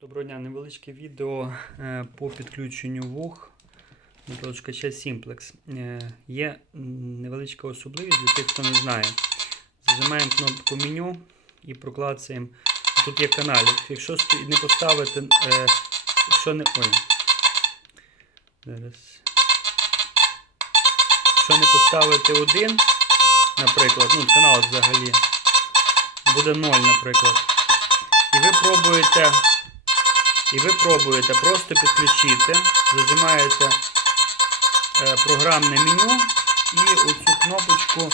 Доброго дня, невеличке відео е, по підключенню вух мотолочкача Simplex. Е, Є невеличка особливість для тих, хто не знає. Зажимаємо кнопку меню і проклацаємо. Тут є каналік. Якщо не поставити, е, якщо не. Ой. Зараз. Якщо не поставити один, наприклад, ну, канал взагалі, буде 0, наприклад. І ви пробуєте і ви пробуєте просто підключити, зажимаєте е, програмне меню і оцю кнопочку,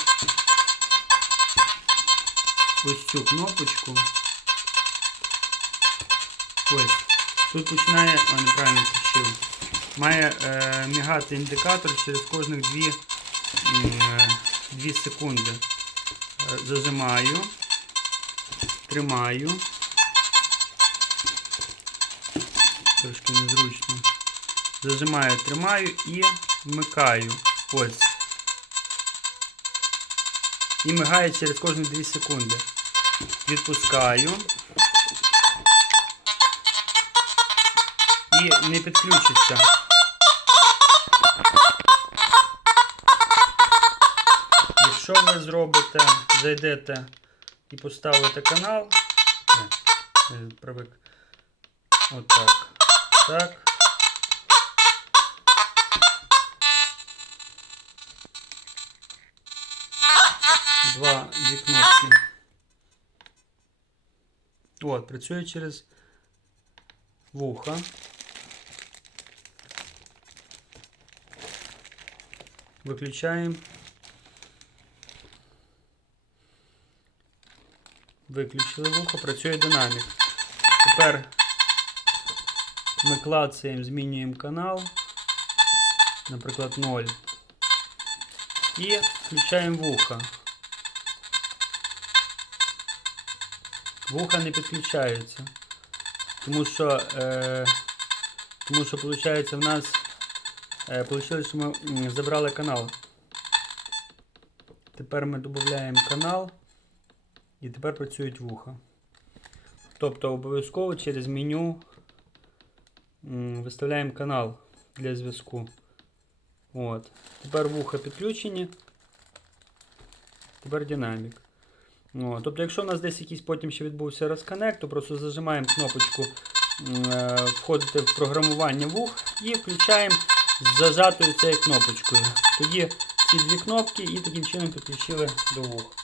ось цю кнопочку. Ось. Тут починає, а неправильно включив. Має е, мігати індикатор через кожних 2, е, 2 секунди. Е, зажимаю, тримаю. Трошки незручно. Зажимаю, тримаю і вмикаю. Ось. І мигає через кожні 2 секунди. Відпускаю. І не підключиться. Якщо ви зробите, зайдете і поставите канал. Не, я привик. Отак. Так. Два дві кнопки. От, працює через вуха. Виключаємо. Виключили вухо, працює динамік. Тепер ми клацаємо, змінюємо канал, наприклад, 0. І включаємо вуха. Вуха не підключаються. Тому що, е, тому що виходить, в нас е, вийшло, що ми забрали канал. Тепер ми додаємо канал і тепер працюють вуха. Тобто обов'язково через меню виставляємо канал для зв'язку. От. Тепер вуха підключені. Тепер динамік. От. Тобто, якщо у нас десь якийсь потім ще відбувся розконнект, то просто зажимаємо кнопочку е, входити в програмування вух і включаємо з зажатою цією кнопочкою. Тоді ці дві кнопки і таким чином підключили до вух.